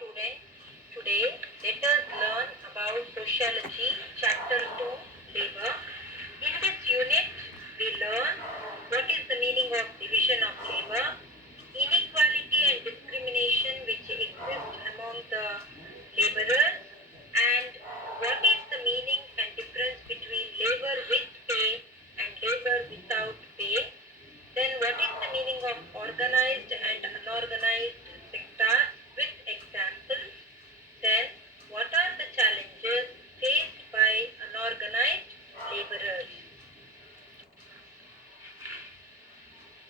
students. Today, let us learn about Sociology, Chapter 2, Labor. In this unit, we learn what is the meaning of division of labor, inequality and discrimination which exist among the laborers, and what is the meaning and difference between labor with pay and labor without pay. Then what is the meaning of organized and unorganized sectors with examples? Then what are the challenges faced by unorganized laborers?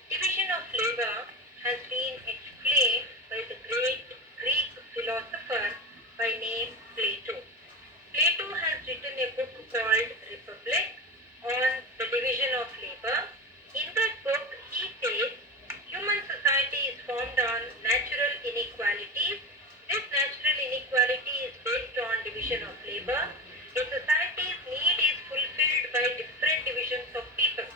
Division of labor has been explained by the great Greek philosopher by name Plato. Plato has written a book called Republic on the division of labor. In that book, he says human society is formed on natural inequalities. This natural inequality is based on division of labor. A society's need is fulfilled by different divisions of people.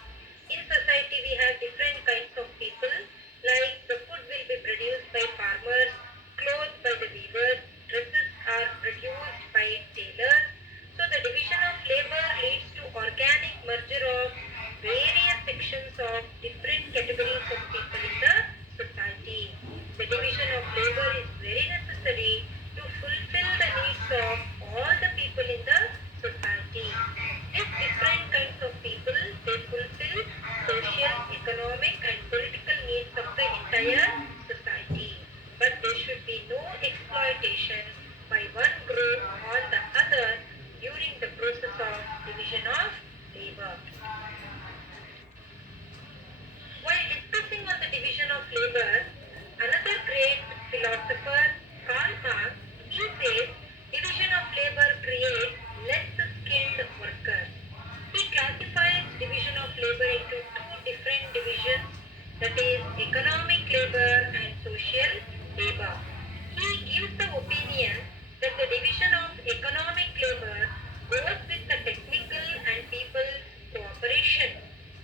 In society, we have different kinds of people, like the food will be produced by farmers, clothes by the weavers, dresses are produced by tailors. So the division of labor leads to organic merger of various sections of different categories of people in the society. The division of labor is very necessary to fulfill the needs of all the people in the society. These different kinds of people, they fulfill social, economic and political needs of the entire society. But there should be no exploitation by one group on the other during the process of division of labor. While discussing on the division of labor, another great philosopher, Karl Marx, he says division of labor creates less skilled workers. He classifies division of labor into two different divisions, that is economic labor and social labor. He gives the opinion that the division of economic labor goes with the technical and people cooperation.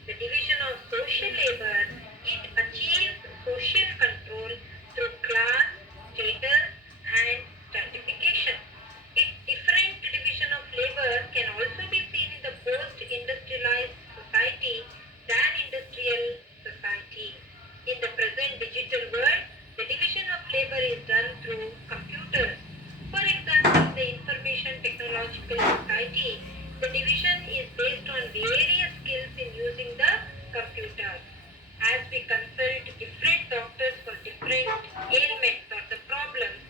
The division of social labor, it achieves social control through class, status and stratification. A different division of labor can also be seen in the post-industrialized society than industrial society. In the present digital world, the division of labor is done through computers. For example, the information technological society, the division is based on various skills in using the computer. As we consult different doctors for different ailments or the problems,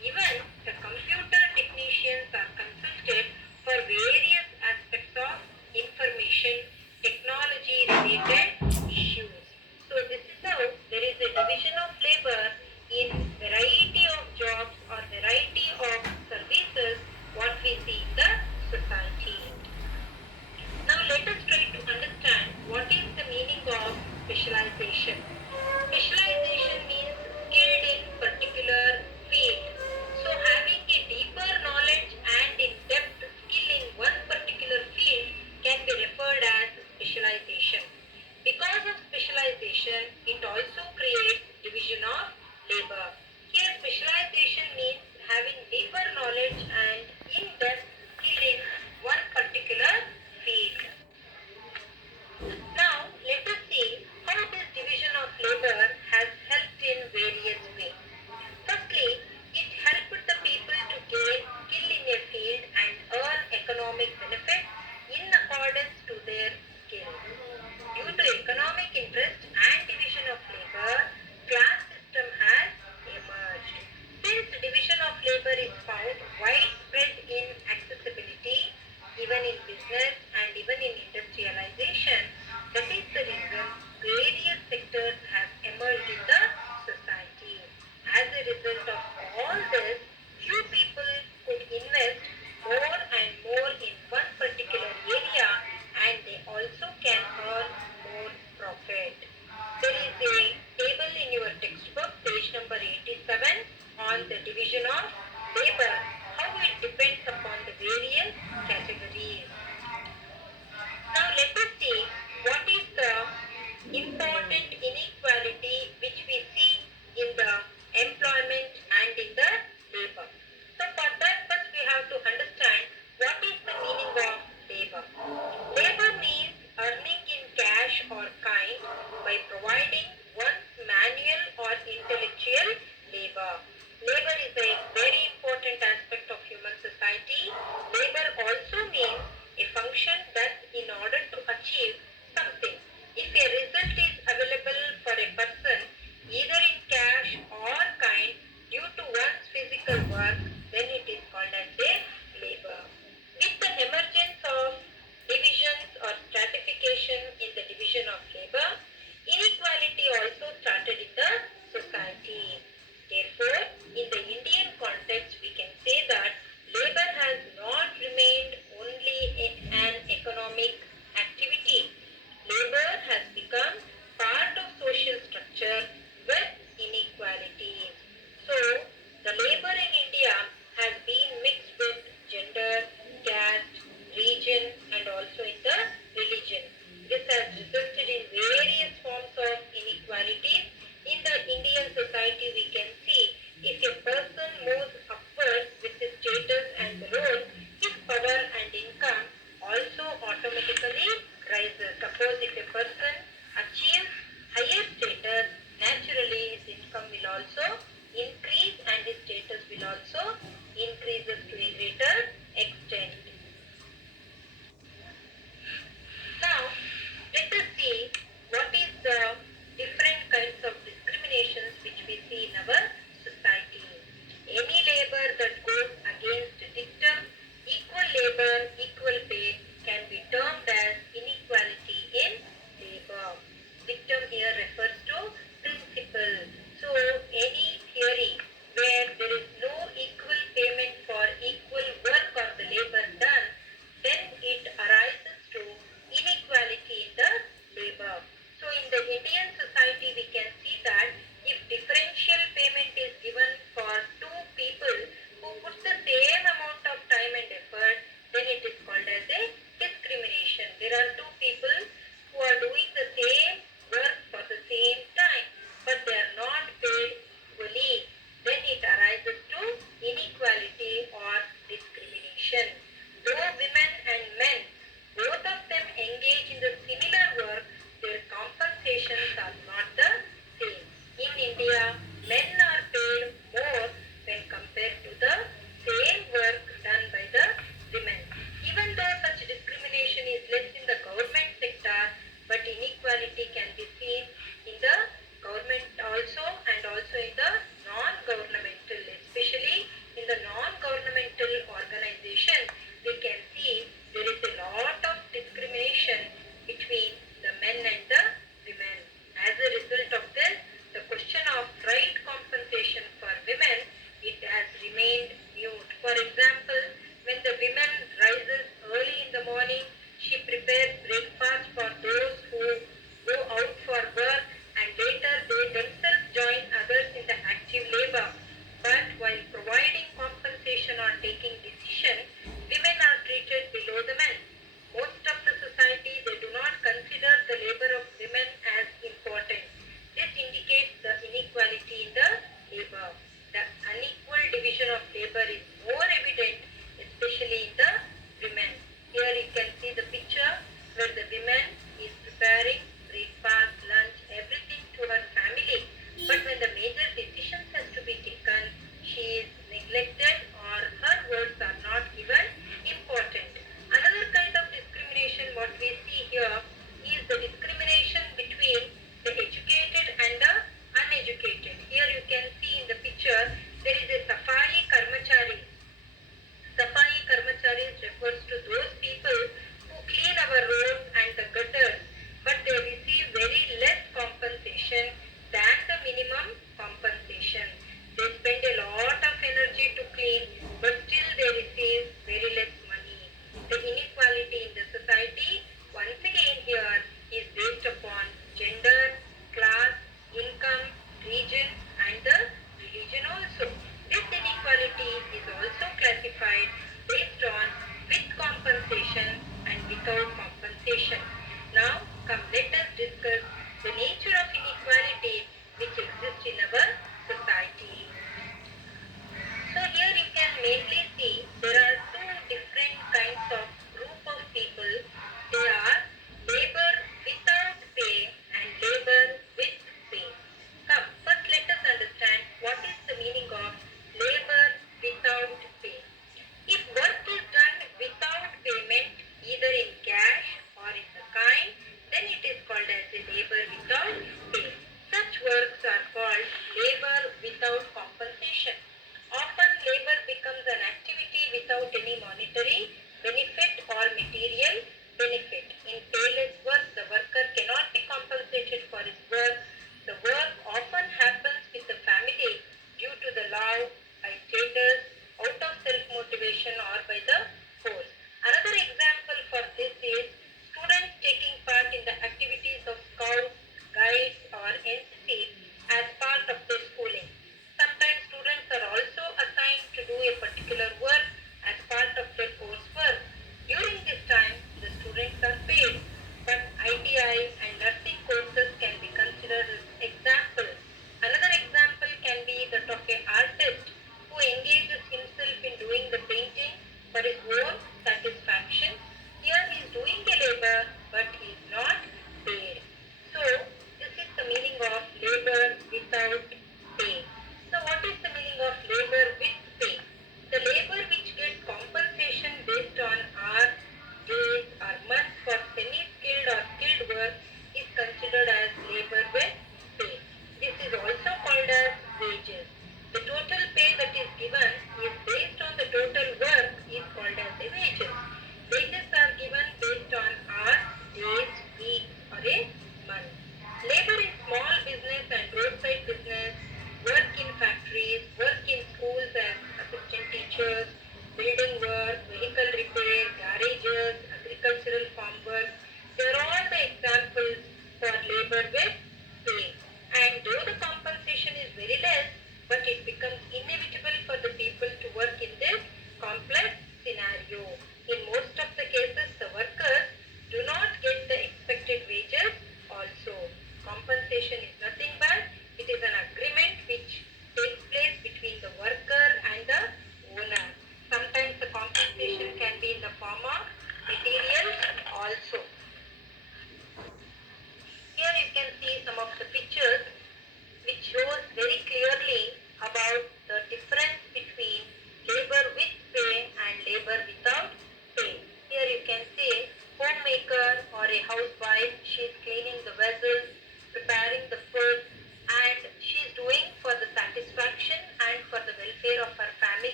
even the computer technicians are consulted for various aspects of information technology related issues. So this is how there is a division of labor in variety of jobs or variety of services what we see in the society. Now let us try to understand what is the meaning of specialization. Specialization means skilled in particular field. So having a deeper knowledge and in-depth skill in one particular field can be referred as specialization. Because of specialization, it also creates division of labor. Here specialization means having deeper knowledge and in-depth skill in one particular field. Now let us see how this division of labor has helped in various ways. Firstly, it helped the people to gain skill in a field and earn economic benefit in accordance to their skill. Due to economic interest and division of labor, class system has emerged. Since division of labor is found widespread in accessibility, even in business and even in industrialization, that is the reason various sectors have emerged in the society. As a result of all this, few people could invest more and more in one particular area and they also can earn more profit. There is a table in your textbook, page number 87, on the division of labor, how it depends upon the various categories. Now let us see what is the important inequality which we see in the employment and in the labor. work, then it is called as a labor. With the emergence of divisions or stratification in the division of labor, inequality also started in the society. Therefore, in the Indian context, we can say that labor has not remained only an economic activity. Labor has become part of social structure with inequality. So, the labor in India has been mixed with gender, caste, region, and also in the religion. This has resulted in various forms of inequalities. In the Indian society, we can see if a person moves upwards with his status and role, his power and income also automatically rises. Suppose if a person achieves higher status, naturally his income will also increase and his status will also increases to a greater extent. Now, let us see what is the different kinds of discriminations which we see in our society. Any labor that goes against dictum, equal labor, equal pay, can be termed as inequality in labor. Dictum here refers to principle. So, any theory where there is no equal payment for equal work or the labor done, then it arises to inequality in the labor. So, in the Indian society, we can see that if differential payment is given for two people who put the same amount of time and effort, then it is called as a discrimination. There are two people who are doing the same work for the same time, but they are not paid equally. Then it arises to inequality or discrimination. Though women and men, both of them engage in the similar work, their compensations are not the same. In India, men are paid more when compared to the same work done by the women. Even though such discrimination is less in the government sector, but inequality can be seen in the government also and also in the non-governmental, especially in the non-governmental organization. We can see there is a lot of discrimination between the men and the women. As a result of this, the question of right compensation for women, it has remained mute. For example, when the woman rises early in the morning, she prepares breakfast for those who go out for work and later they themselves join others in the active labor. But while providing compensation or taking decision, women are treated below the men. Most of the society, they do not consider the labor of women as important. This indicates the inequality in the labor. The unequal division of labor is more evident, especially in the women. Here you can see the picture where the woman is preparing breakfast, lunch, everything to her family. But when the major decisions has to be taken, she is neglected or her words are not given important. Another kind of discrimination what we see here is the discrimination between the educated and the uneducated. Here you can see in the picture there is a Safai Karmachari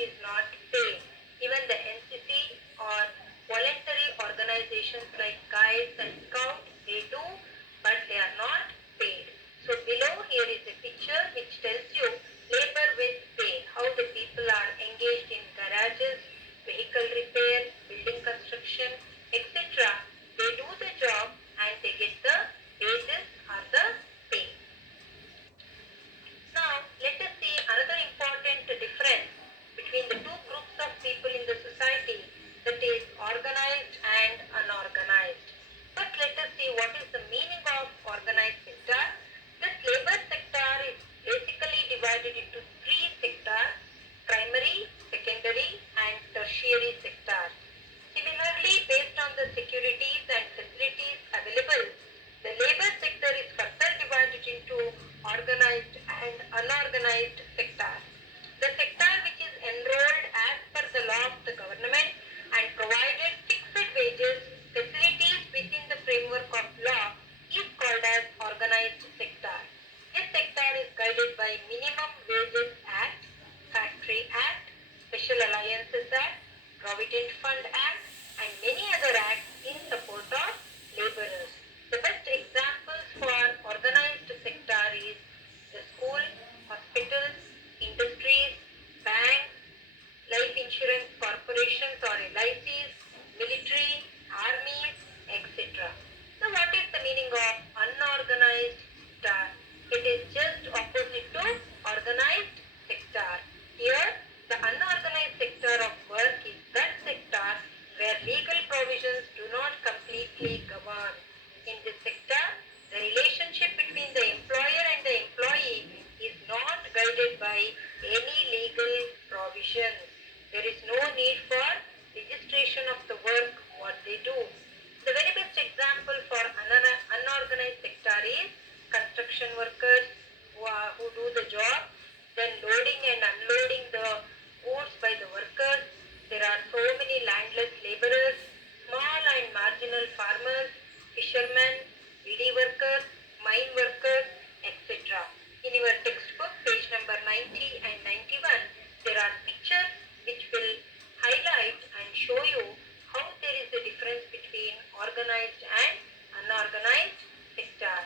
is not paid. Even the NCC or voluntary organizations like Guides and Scouts, they do, but they are not paid. So below here is a picture which tells you labor with pay, how the people are engaged in garages, vehicle repair, building construction, etc. They do the job and they get the wages or the pay. Now, let us see another important difference between the two groups of people in the society, that is organized and unorganized. First, let us see what is the meaning of organized sector. This labor sector is basically divided into three sectors: primary, secondary and tertiary sectors. Similarly, based on the securities and facilities available, the labor sector is further divided into organized and unorganized sectors. The sector which is enrolled as per the law of the government and provided fixed wages, facilities within the framework of law is called as organized sector. This sector is guided by Minimum Wages Act, Factory Act, Special Alliances Act, Provident Fund Act and many other acts in support of laborers. The best examples for organized sector is the school, hospitals, industries, banks, life insurance corporations or LICs, military, armies, etc. Now what is the meaning of unorganized sector? It is just opposite to organized sector. Here the unorganized sector of work is that sector where legal provisions do not completely govern. In this sector, the relationship between the employer and the employee is not guided by any legal provisions. There is no need for registration of the work what they do. The very best example for unorganized sector is construction workers who do the job, then loading and unloading the goods by the workers. There are so many landless laborers, small and marginal farmers, fishermen, BD workers, mine workers, etc. In your textbook, page number 90 and 91, there are pictures which will highlight and show you how there is a difference between organized and unorganized sector.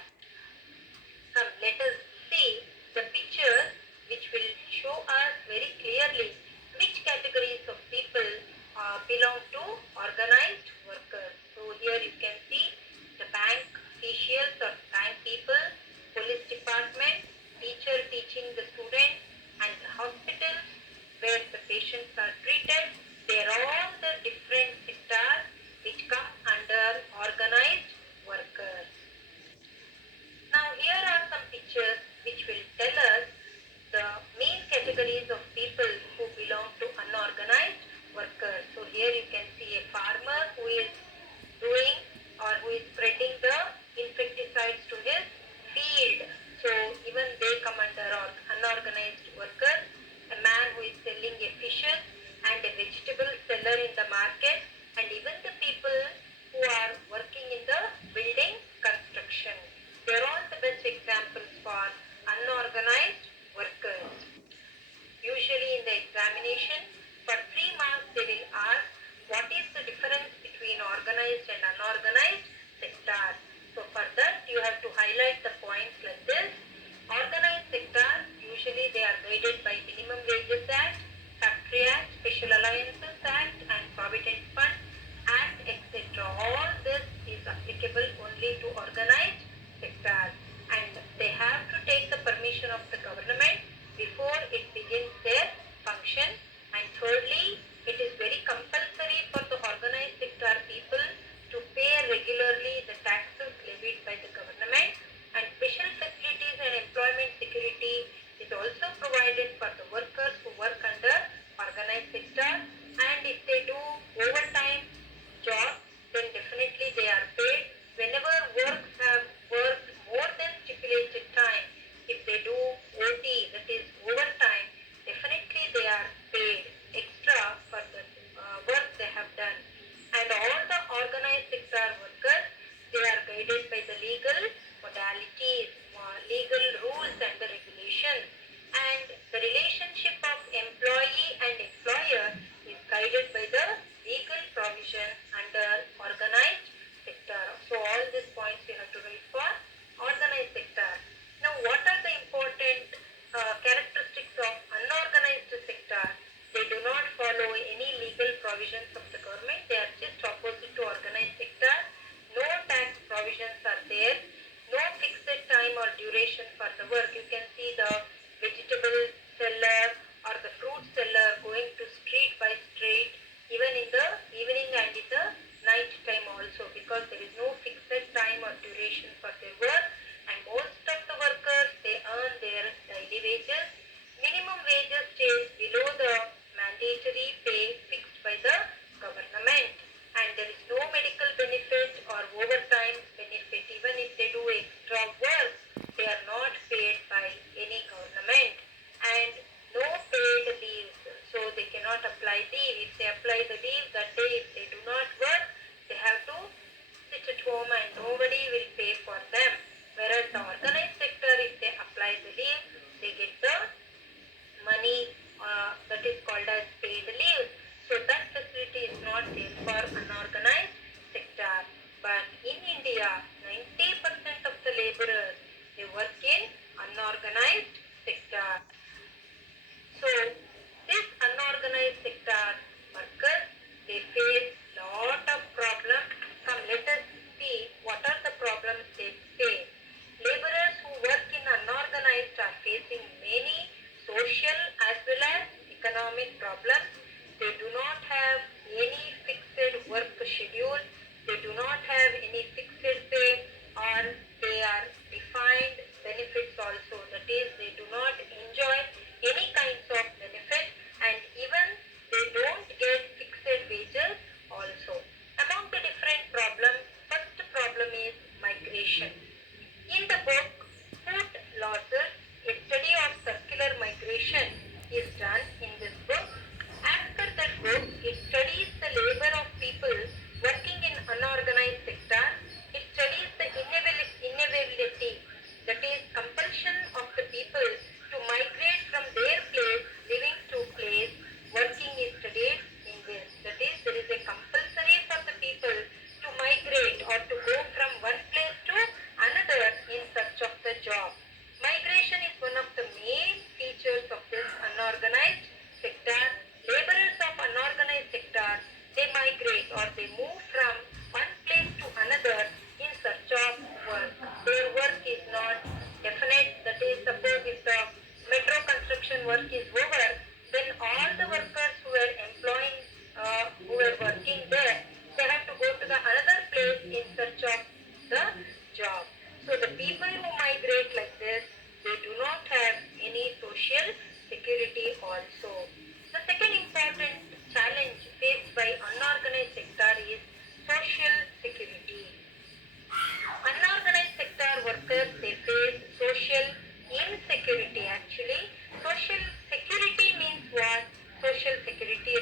Come, let us see the pictures which will show us very clearly which categories of people belong to organized workers. So here you can see the bank officials or bank people, police department, teacher teaching the students and the hospitals where the patients are treated. They are all the different sectors which come under organized workers. Now here are some pictures which will tell us the main categories of people who belong to unorganized workers. So here you can see a farmer who is doing or who is spreading the insecticides to his field. So even they come under unorganized workers. A man who is selling a fishes and a vegetable seller in the market, and even the people who are working in the building construction. They are all the best examples for unorganized workers. Usually in the examination, for 3 marks they will ask what is the difference between organized and unorganized sectors. So for that you have to highlight the points like this. Organized sector, usually they are guided by Minimum Wages Act, Factory Act, Special Alliances Act and Provident Fund Act, etc. All this is applicable only to organized sectors and they have to take the permission of the government before it begins their function, and economic problems. They do not have any fixed work schedule. They do not have any fixed pay, or they are defined benefits also. That is, they do not enjoy any kinds of benefit, and even they don't get fixed wages also. Among the different problems, first problem is migration. In the book Food Losses, a study of circular migration is done in this book. As per that book, it studies the labor of people working in unorganized sector. It studies the inevitability, that is, compulsion of the people to migrate from their place living to place working is studied in this. That is, there is a compulsory for the people to migrate or to go from one place to another in search of the job. Migration is one of the main features of this unorganized sector. Laborers of unorganized sector, they migrate or they move from one place to another in search of work. Their work is not definite. That is, suppose if the metro construction work is over, then all the workers who were who were working there, they have to go to the another place in search of the job. So the people who migrate like this, they do not have any social security also. The second important challenge faced by unorganized sector is social security. Unorganized sector workers, they face social insecurity actually. Social security means what? Social security